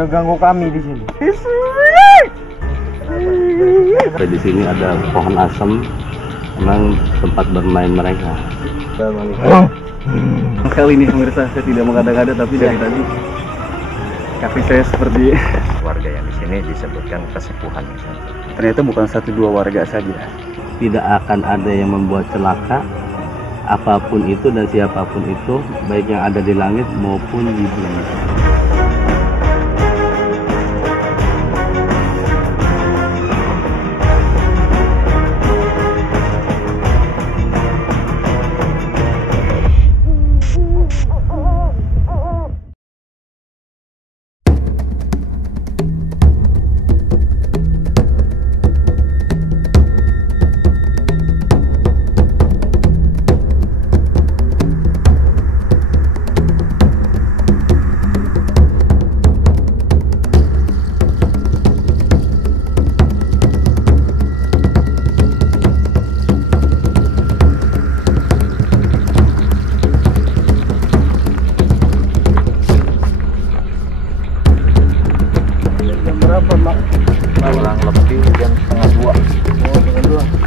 pada ganggu kami di sini. Di sini ada pohon asem, memang tempat bermain mereka. Kali ini pemirsa, saya tidak mengada-ngada, tapi dari tadi kaki saya seperti warga yang di sini disebutkan kesepuhan. ternyata bukan 1-2 warga saja. Tidak akan ada yang membuat celaka apapun itu dan siapapun itu, baik yang ada di langit maupun di bumi. Kurang lebih jam 1:30.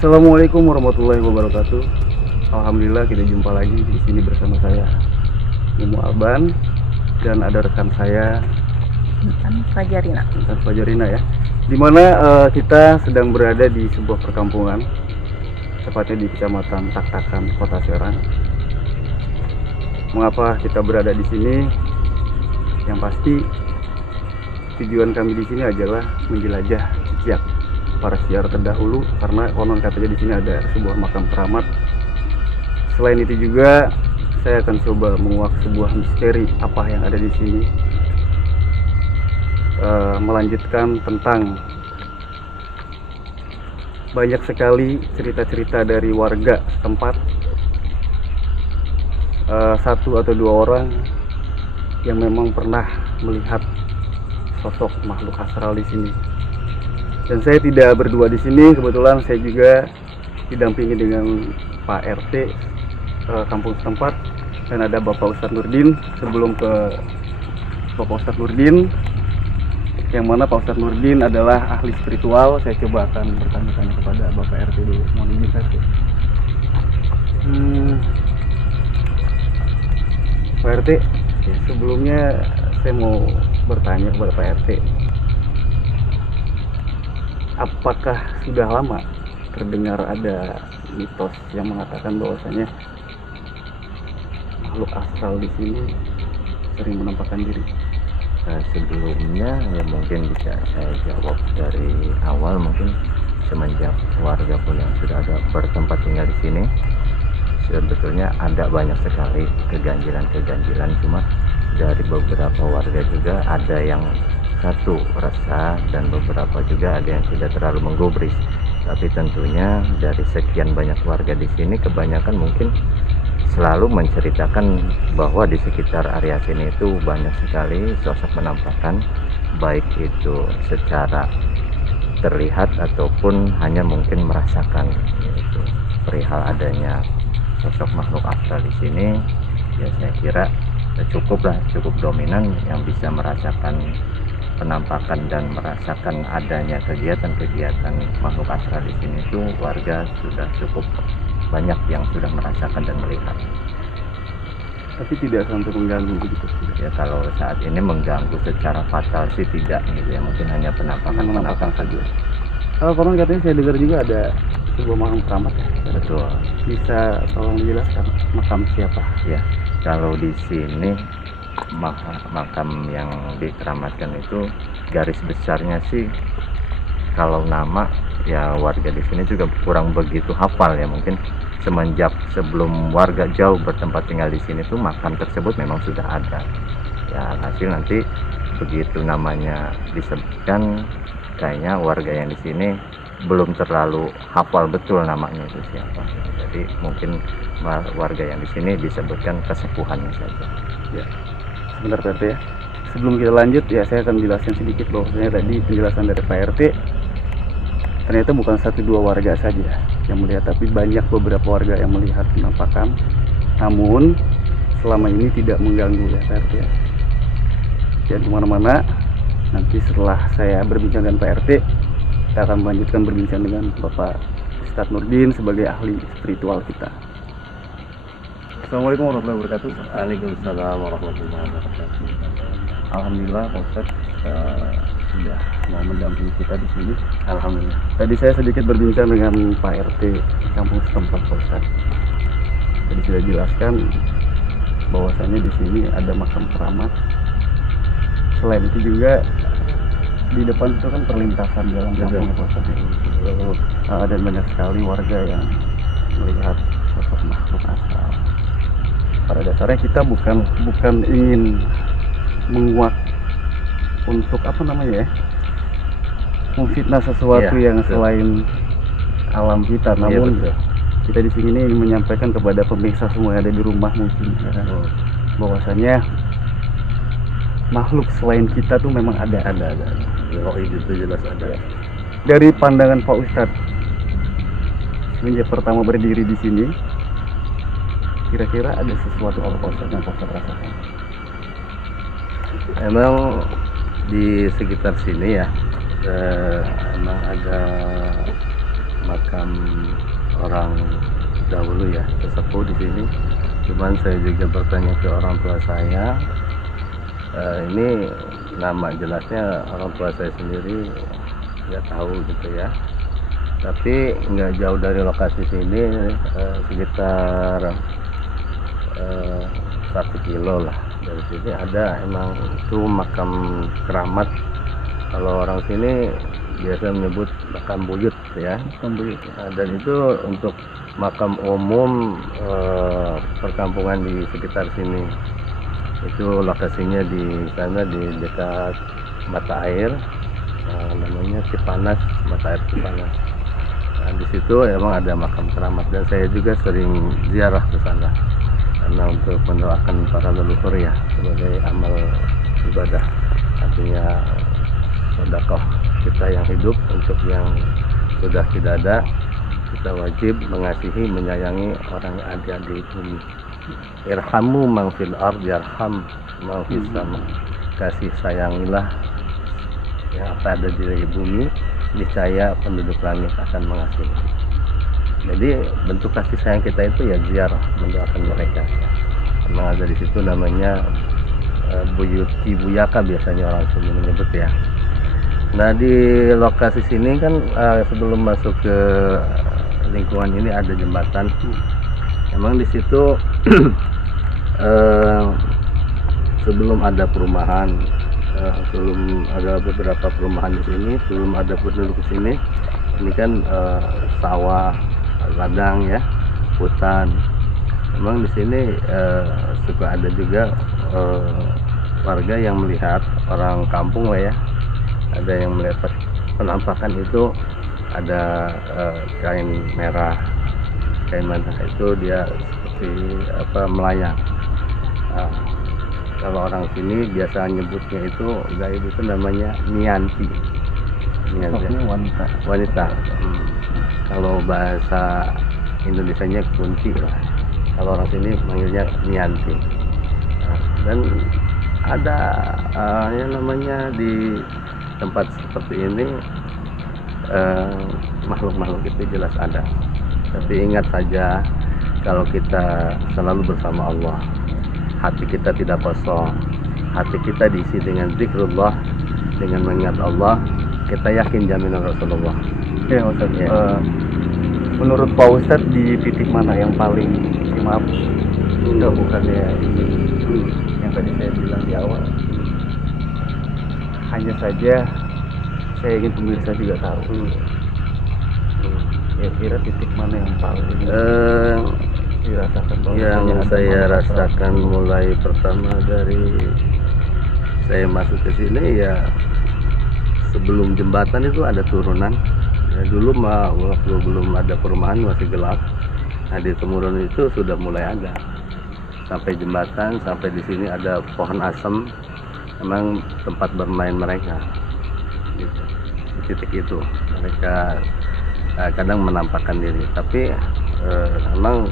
Assalamualaikum warahmatullahi wabarakatuh. Alhamdulillah kita jumpa lagi di sini bersama saya Mumu Alban dan ada rekan saya Fajarina ya. Dimana kita sedang berada di sebuah perkampungan, tepatnya di Kecamatan Tak-Takan, Kota Serang. Mengapa kita berada di sini? Yang pasti tujuan kami di sini adalah menjelajah jejak para sejarah terdahulu, karena konon katanya di sini ada sebuah makam keramat. Selain itu juga saya akan coba menguak sebuah misteri apa yang ada di sini, melanjutkan tentang banyak sekali cerita-cerita dari warga setempat, 1 atau 2 orang yang memang pernah melihat sosok makhluk astral di sini. Dan saya tidak berdua di sini, kebetulan saya juga didampingi dengan Pak RT kampung setempat, dan ada Bapak Ustadz Nurdin. Sebelum ke Bapak Ustadz Nurdin, yang mana Pak Ustadz Nurdin adalah ahli spiritual, saya coba akan bertanya-tanya kepada Bapak RT dulu. Mohon izin saya. Pak RT, sebelumnya saya mau bertanya kepada Pak RT. Apakah sudah lama terdengar ada mitos yang mengatakan bahwasanya makhluk astral di sini sering menampakkan diri? Sebelumnya ya mungkin bisa saya jawab dari awal, mungkin semenjak warga pun yang sudah ada bertempat tinggal di sini, sebetulnya ada banyak sekali keganjilan, cuma dari beberapa warga juga ada yang satu resah dan beberapa juga ada yang tidak terlalu menggubris. Tapi tentunya dari sekian banyak warga di sini, kebanyakan mungkin selalu menceritakan bahwa di sekitar area sini itu banyak sekali sosok penampakan, baik itu secara terlihat ataupun hanya mungkin merasakan, yaitu perihal adanya sosok makhluk astral di sini. ya saya kira cukup dominan yang bisa merasakan penampakan dan merasakan adanya kegiatan-kegiatan makhluk astral di sini itu warga sudah cukup banyak yang sudah merasakan dan melihat. Tapi tidak sampai mengganggu begitu. Ya kalau saat ini mengganggu secara fatal sih tidak gitu ya, mungkin hanya penampakan saja. Kalau konon katanya saya dengar juga ada sebuah makam keramat ya. Betul. Bisa tolong dijelaskan makam siapa? Ya, kalau di sini makam yang dikeramatkan itu garis besarnya sih, kalau nama ya warga di sini juga kurang begitu hafal ya, mungkin semenjak sebelum warga jauh bertempat tinggal di sini tuh makam tersebut memang sudah ada. Ya hasil nanti begitu namanya disebutkan, kayaknya warga yang di sini belum terlalu hafal betul namanya itu siapa. Jadi mungkin warga yang di sini disebutkan kesepuhannya saja. Ya. Sebentar Pak RT ya. Sebelum kita lanjut ya saya akan jelaskan sedikit bahwasanya tadi penjelasan dari Pak RT ternyata bukan 1-2 warga saja yang melihat, tapi banyak beberapa warga yang melihat penampakan. Namun selama ini tidak mengganggu ya Pak RT ya. Jangan kemana-mana, nanti setelah saya berbincang dengan Pak RT kita akan melanjutkan berbincang dengan Bapak Ustadz Nurdin sebagai ahli spiritual kita. Assalamualaikum warahmatullahi wabarakatuh. Waalaikumsalam warahmatullahi wabarakatuh. Alhamdulillah Pak Ustadz sudah mau mendampingi kita di sini. Alhamdulillah. Tadi saya sedikit berbincang dengan Pak RT kampung setempat Pak Ustadz. Tadi sudah jelaskan bahwasanya di sini ada makam keramat. Selain itu juga di depan itu kan perlintasan jalan kampung Pak Ustadz. Dan banyak sekali warga yang melihat sosok makhluk astral. Pada dasarnya kita bukan ingin menguak untuk apa namanya ya, memfitnah sesuatu yang selain alam kita, namun kita di sini ingin menyampaikan kepada pemirsa semua yang ada di rumah mungkin bahwasanya makhluk selain kita tuh memang ada. Oh itu jelas ada. Dari pandangan Pak Ustadz semenjak pertama berdiri di sini, kira-kira ada sesuatu apa Pak Ustadz yang Pak Ustadz rasakan? Emang di sekitar sini ya, emang ada makam orang dahulu ya, sesepuh di sini. Cuman saya juga bertanya ke orang tua saya, ini nama jelasnya orang tua saya sendiri nggak tahu gitu ya. Tapi nggak jauh dari lokasi sini, sekitar 1 kilo lah dari sini ada emang itu makam keramat. Kalau orang sini biasa menyebut makam buyut ya. Dan itu untuk makam umum perkampungan di sekitar sini. Itu lokasinya di sana di dekat mata air, namanya Cipanas, mata air Cipanas. Nah, di situ emang ada makam keramat dan saya juga sering ziarah ke sana karena untuk mendoakan para leluhur ya, sebagai amal ibadah, artinya sedekah kita yang hidup. Untuk yang sudah tidak ada, kita wajib mengasihi, menyayangi orang yang ada di bumi. Irhamu man fil ard yarham man fis sama. Kasih sayangilah yang ada di bumi, niscaya penduduk langit akan mengasihi. Jadi bentuk kasih sayang kita itu ya ziarah, mendoakan mereka. Memang ada di situ namanya buyuti buyaka biasanya orang sini menyebut ya. Nah di lokasi sini kan sebelum masuk ke lingkungan ini ada jembatan. Emang di situ sebelum ada perumahan, sebelum ada beberapa perumahan di sini, sebelum ada penduduk di sini, ini kan sawah, ladang ya, hutan. Memang di sini suka ada juga warga yang melihat, orang kampung lah ya, ada yang melihat penampakan itu ada kain merah. Kain merah itu dia seperti melayang. Nah, kalau orang sini biasa nyebutnya itu gaib itu namanya Nianti. Wanita. Kalau bahasa Indonesianya kunti lah. Kalau orang sini manggilnya Nyanti. Nah, dan ada yang namanya di tempat seperti ini makhluk-makhluk itu jelas ada. Tapi ingat saja, kalau kita selalu bersama Allah, hati kita tidak kosong, hati kita diisi dengan zikrullah, dengan mengingat Allah, kita yakin jaminan Rasulullah. Ya Ustaz, Ya. menurut Pak Ustadz di titik mana yang paling, ya maaf, bukannya yang tadi saya bilang di awal, hanya saja saya ingin pemirsa juga tahu, kira-kira titik mana yang paling dirasakan bahwa Yang ada saya masalah? rasakan mulai pertama dari saya masuk ke sini, ya sebelum jembatan itu ada turunan. Ya, dulu waktu belum ada perumahan masih gelap. Nah, di Temurun itu sudah mulai ada. Sampai jembatan, sampai di sini ada pohon asem, memang tempat bermain mereka. Gitu. Di titik itu mereka kadang menampakkan diri, tapi memang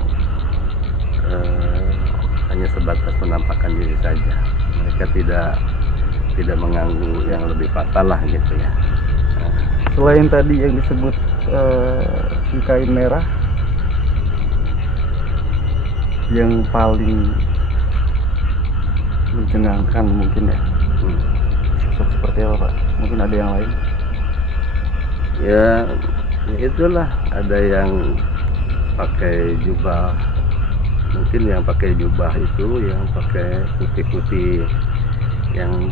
hanya sebatas menampakkan diri saja. Mereka tidak mengganggu yang lebih fatal lah gitu ya. Selain tadi yang disebut si kain merah, yang paling mencengangkan mungkin ya, sosok seperti apa Pak? Mungkin ada yang lain? Ya itulah, ada yang pakai jubah, mungkin yang pakai jubah itu yang pakai putih-putih, yang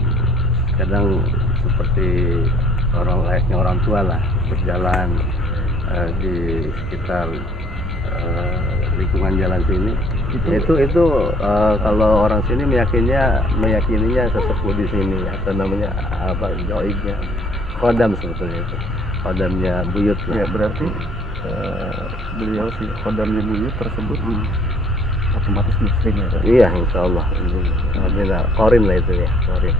kadang seperti layaknya orang tua lah, berjalan di sekitar lingkungan jalan sini. Itu kalau orang sini meyakininya sesepuh di sini, atau namanya apa, joibnya khodam, sebetulnya itu khodamnya buyut lah. Ya berarti beliau si khodamnya buyut tersebut otomatis muslim ya Pak? Iya, insya Allah. Korin lah itu ya, korin.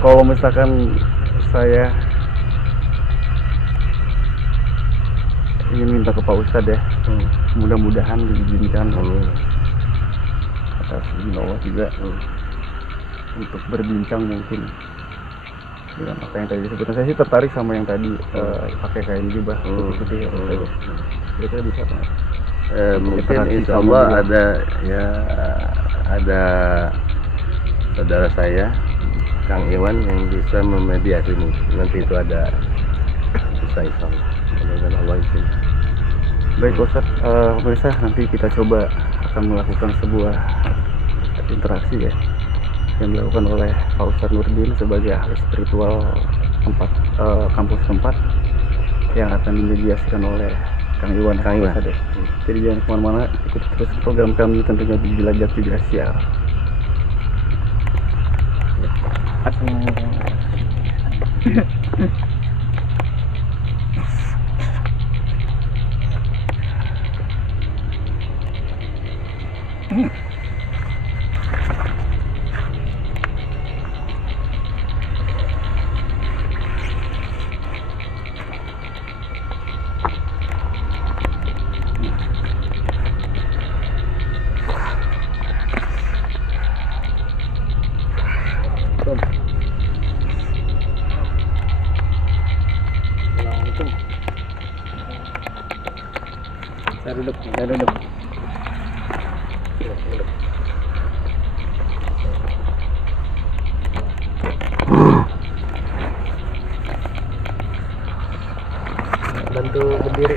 Kalau misalkan saya ingin minta ke Pak Ustadz ya, mudah-mudahan diizinkan atas izin Allah juga untuk berbincang mungkin dengan apa yang tadi disebutkan. Saya sih tertarik sama yang tadi pakai kain jubah putih-putih ya Ustadz ya. Kira-kira bisa Pak? Mungkin insya Allah ada saudara saya Kang Iwan yang bisa memediasi, nanti itu ada bisa, insya Allah. Mudah-mudahan Allah izin. Baik Ustaz, pemirsa, nanti kita coba akan melakukan sebuah interaksi ya, yang dilakukan oleh Pak Ustadz Nurdin sebagai ahli spiritual kampus tempat, yang akan dimediasikan oleh Kang Iwan. Ustadz ya. Jadi jangan kemana-mana, ikuti terus program kami tentunya di Jelajah Spiritual. Saya duduk. Bantu berdiri.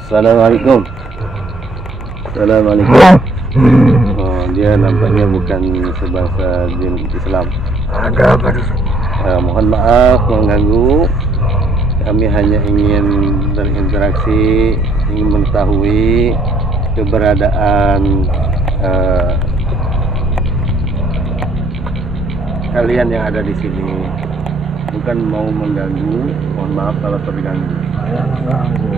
Assalamualaikum. Assalamualaikum. Oh, dia nampaknya bukan sebangsa Islam. Ada apa di sini? Mohon maaf mengganggu. Kami hanya ingin berinteraksi, ingin mengetahui keberadaan kalian yang ada di sini. Bukan mau mengganggu, mohon maaf kalau terganggu. Saya mengganggu.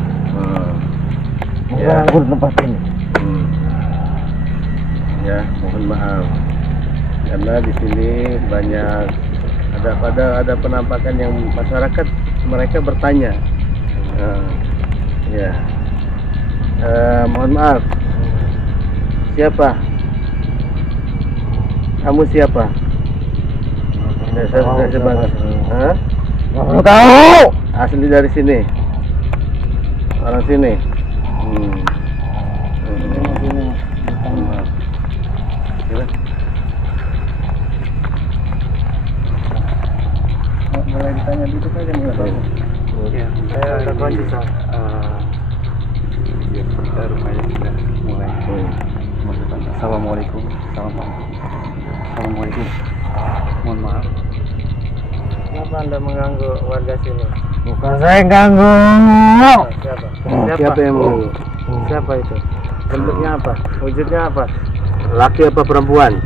Ya. Mengganggu tempat ini. ya, mohon maaf karena di sini banyak ada penampakan yang masyarakat mereka bertanya. Ya, mohon maaf, siapa? Kamu siapa? Saya sebatas. Nggak tahu. Asli dari sini. Orang sini. Mulai ditanya dulu saja nggak tahu. Ya, saya lanjut Sal. Ya, kita rumahnya sudah mulai. Assalamualaikum. Assalamualaikum. Mohon maaf. Kenapa Anda mengganggu warga sini? Bukan saya ganggu. Siapa? Siapa yang mengganggu? Siapa itu? Bentuknya apa? Wujudnya apa? Laki apa perempuan?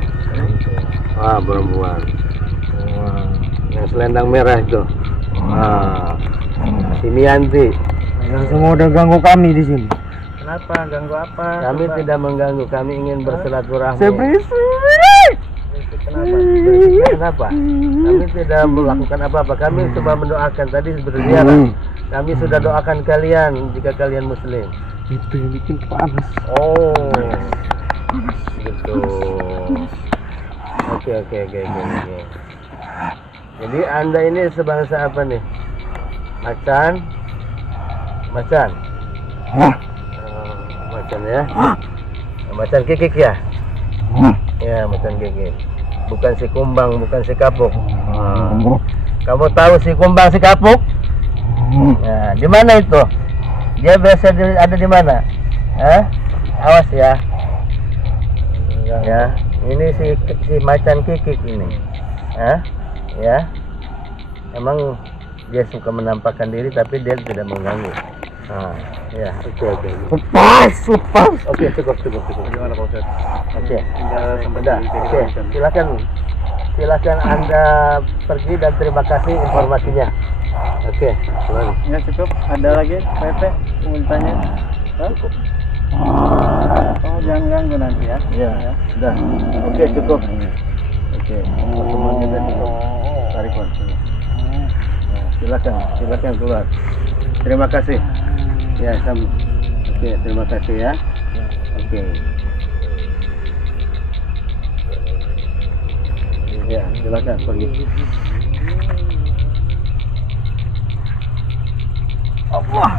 Ah, perempuan. Yang selendang merah itu. Ini Yanti. Yang semua udah ganggu kami di sini. Kenapa? Ganggu apa? Kami tidak mengganggu. Kami ingin bersilaturahmi. Saya berisik. Kenapa? Berisik kenapa? Kami tidak melakukan apa-apa. Kami cuma mendoakan. Tadi berziarah. Kami sudah doakan kalian jika kalian Muslim. Itu yang bikin panas. Oh, gitu. Oke. Jadi Anda ini sebangsa apa nih? Macan? Macan ya? Macan kikik ya? Ya, macan kikik. Bukan si kumbang, bukan si kapuk. Kamu tahu si kumbang, si kapuk? Nah, di mana itu? Dia biasa ada di mana? Awas ya. Ya, ini si macan kikik ini. Ya. Emang dia suka menampakkan diri tapi dia tidak mengganggu. Ya. Oke. Lepas. Oke, cukup. Gimana Pak Ustaz? Oke. Sudah. Oke. Silakan Anda pergi dan terima kasih informasinya. Oke. Ya cukup. Ada lagi PP mau ditanya? Cukup. Oh, jangan ganggu nanti ya. Ya. Sudah. Oke, cukup. Oke. Semuanya sudah cukup. Tarik Pak. Silakan keluar. Terima kasih. Ya, oke, terima kasih ya. Oke. Ya, silakan pergi. Allah.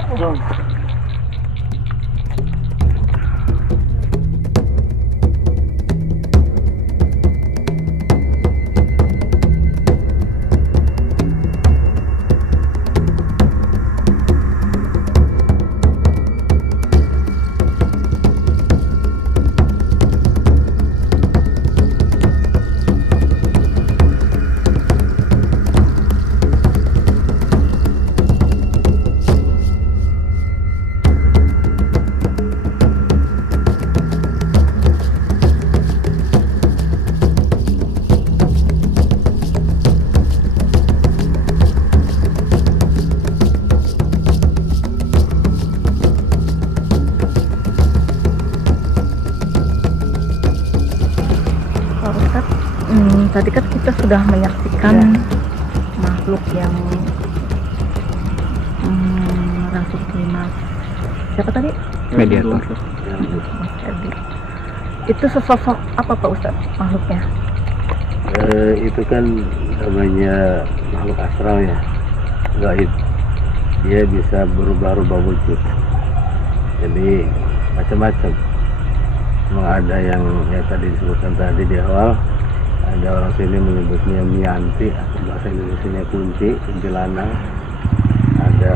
Tadi kan kita sudah menyaksikan makhluk yang merasuki siapa tadi? Mediator. Mas Edi. Itu sesosok apa Pak Ustadz makhluknya? Itu kan namanya makhluk astral ya, gaib. Dia bisa berubah-ubah wujud. Jadi macam-macam. Memang ada yang tadi disebutkan tadi di awal. Ada orang sini menyebutnya mianti atau bahasa Indonesianya kunci lanang. Ada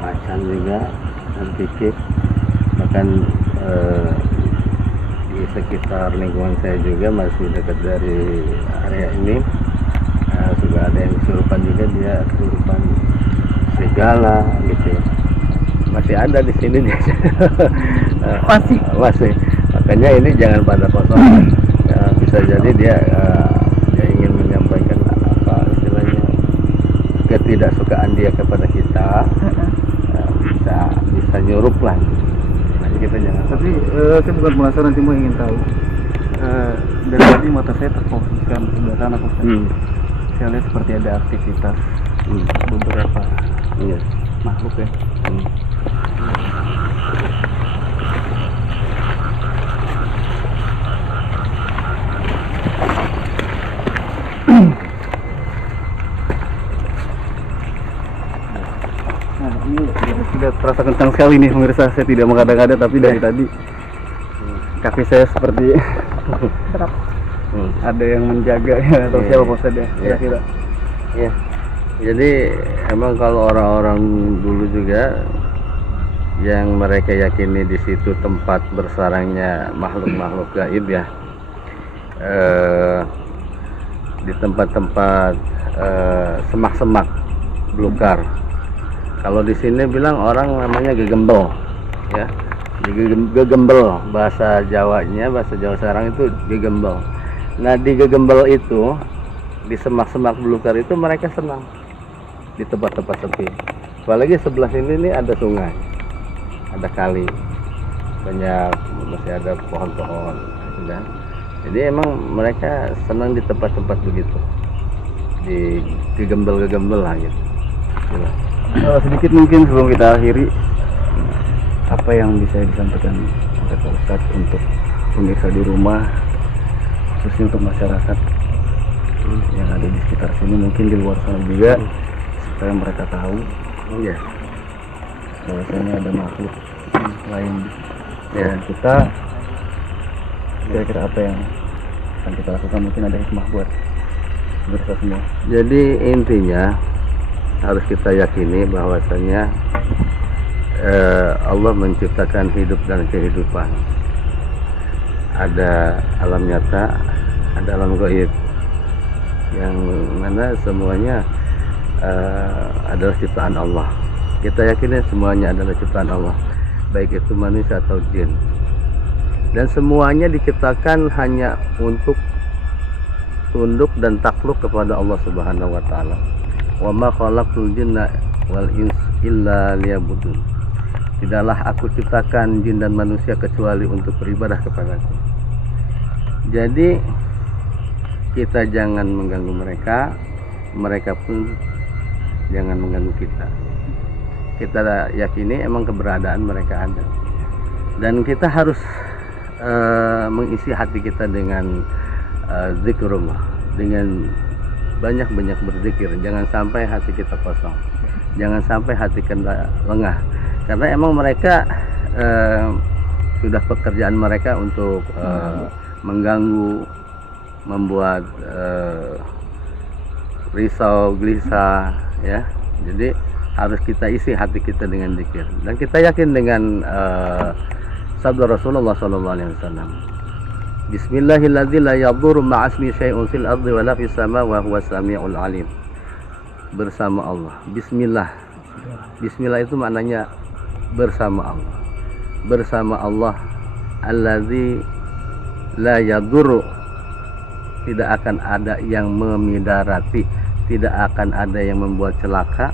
macan juga dan kikik. Bahkan di sekitar lingkungan saya juga masih dekat dari area ini juga ada yang kesurupan juga, dia kesurupan serigala gitu. Masih ada di sini nih. Masih. Makanya ini jangan pada kosong. Bisa jadi dia ingin menyampaikan apa istilahnya ketidaksukaan dia kepada kita. Bisa nyurup lah. Nah, kita jangan. Tapi saya bukan penasaran, cuma ingin tahu Dari tadi mata saya terfokuskan sebelah sana, Ustaz. Saya lihat seperti ada aktivitas beberapa Iya. makhluk ya. Nah, ini sudah terasa kencang sekali nih pemirsa. Saya tidak mengada-ngada, tapi dari tadi kaki saya seperti Berapa? ada yang menjaga ya, atau Iya. siapa Pak Ustadz ya, Iya. kira-kira. Ya, jadi emang kalau orang-orang dulu juga yang mereka yakini di situ tempat bersarangnya makhluk-makhluk gaib ya, di tempat-tempat semak-semak belukar. Kalau di sini bilang orang namanya gegembel, ya, gegembel bahasa Jawanya, bahasa Jawa sekarang itu gegembel. Nah di gegembel itu, di semak-semak belukar itu mereka senang di tempat-tempat sepi. Apalagi sebelah sini nih ada sungai, ada kali, banyak, masih ada pohon-pohon, kan? Jadi emang mereka senang di tempat-tempat begitu, di gegembel-gegembel lah gitu. Sedikit mungkin sebelum kita akhiri, apa yang bisa disampaikan oleh Pak Ustadz untuk pemirsa di rumah, khususnya untuk masyarakat yang ada di sekitar sini, mungkin di luar sana juga, supaya mereka tahu Iya, bahwasanya ada makhluk lain ya. dan kita, kira-kira apa yang akan kita lakukan, mungkin ada hikmah buat pemirsa semua. Jadi intinya harus kita yakini bahwasanya Allah menciptakan hidup dan kehidupan. Ada alam nyata, ada alam gaib, yang mana semuanya adalah ciptaan Allah. Kita yakini semuanya adalah ciptaan Allah, baik itu manusia atau jin. Dan semuanya diciptakan hanya untuk tunduk dan takluk kepada Allah Subhanahu wa taala. Wa ma khalaqtul jinna wal ins illa liya'budun. Tidaklah aku ciptakan jin dan manusia kecuali untuk beribadah kepadaku. Jadi kita jangan mengganggu mereka, mereka pun jangan mengganggu kita. Kita yakini emang keberadaan mereka ada, dan kita harus mengisi hati kita dengan zikrullah, dengan banyak-banyak berzikir. Jangan sampai hati kita kosong, jangan sampai hati kita lengah, karena emang mereka sudah pekerjaan mereka untuk mengganggu, membuat risau, gelisah, ya. Jadi harus kita isi hati kita dengan zikir, dan kita yakin dengan sabda Rasulullah SAW. Bismillahilladzi la yadurru ma'asmi syai'un fil ardi wa la fis sama wa huwas samiul alim. Bersama Allah. Bismillah. Bismillah itu maknanya bersama Allah. Bersama Allah, alladzi la yadurru, tidak akan ada yang memidarati, tidak akan ada yang membuat celaka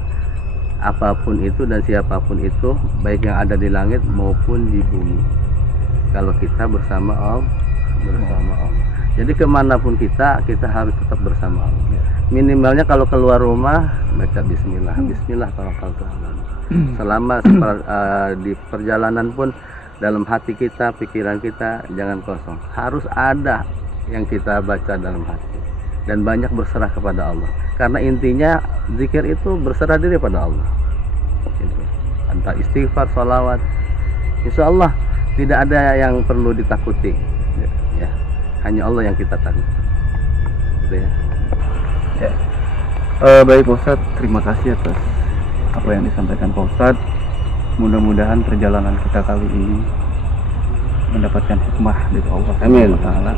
apapun itu dan siapapun itu, baik yang ada di langit maupun di bumi, kalau kita bersama Allah. Jadi kemanapun kita harus tetap bersama Allah. Minimalnya kalau keluar rumah baca Bismillah, Bismillah tawakkaltu ala Allah. Selama di perjalanan pun dalam hati kita, pikiran kita jangan kosong, harus ada yang kita baca dalam hati, dan banyak berserah kepada Allah. Karena intinya zikir itu berserah diri pada Allah. Entah istighfar, sholawat, insya Allah tidak ada yang perlu ditakuti, ya, hanya Allah yang kita takut. Gitu ya. Ya. Baik Pak Ustadz, terima kasih atas apa yang disampaikan Pak Ustadz. Mudah-mudahan perjalanan kita kali ini mendapatkan hikmah dari Allah Subhanahu wa taala.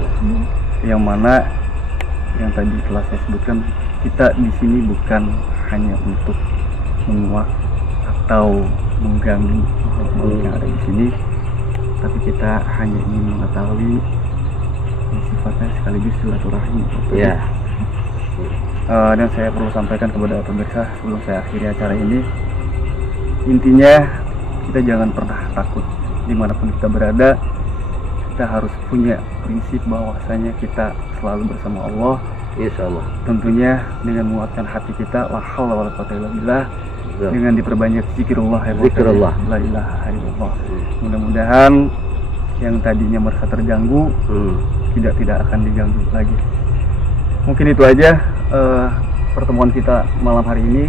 Yang mana yang tadi telah saya sebutkan, kita di sini bukan hanya untuk menguak atau mengganggu makhluk yang ada di sini, tapi kita hanya ingin mengetahui sifatnya sekaligus silaturahmi. Ya. Dan saya perlu sampaikan kepada pemirsa sebelum saya akhiri acara ini, intinya kita jangan pernah takut dimanapun kita berada. kita harus punya prinsip bahwasanya kita selalu bersama Allah. Insya Allah. Tentunya dengan menguatkan hati kita, la haula wala quwata illa billah, dengan diperbanyak zikrullah ya, Zikrullah. la ilaha illallah. Mudah-mudahan yang tadinya merasa terganggu tidak akan diganggu lagi. Mungkin itu aja pertemuan kita malam hari ini.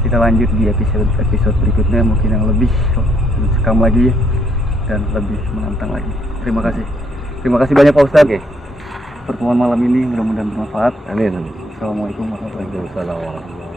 Kita lanjut di episode berikutnya, mungkin yang lebih sekam lagi dan lebih menantang lagi. Terima kasih banyak Pak Ustadz. Oke. Pertemuan malam ini mudah-mudahan bermanfaat. Amin. Assalamualaikum warahmatullahi wabarakatuh. Waalaikumsalam warahmatullahi wabarakatuh.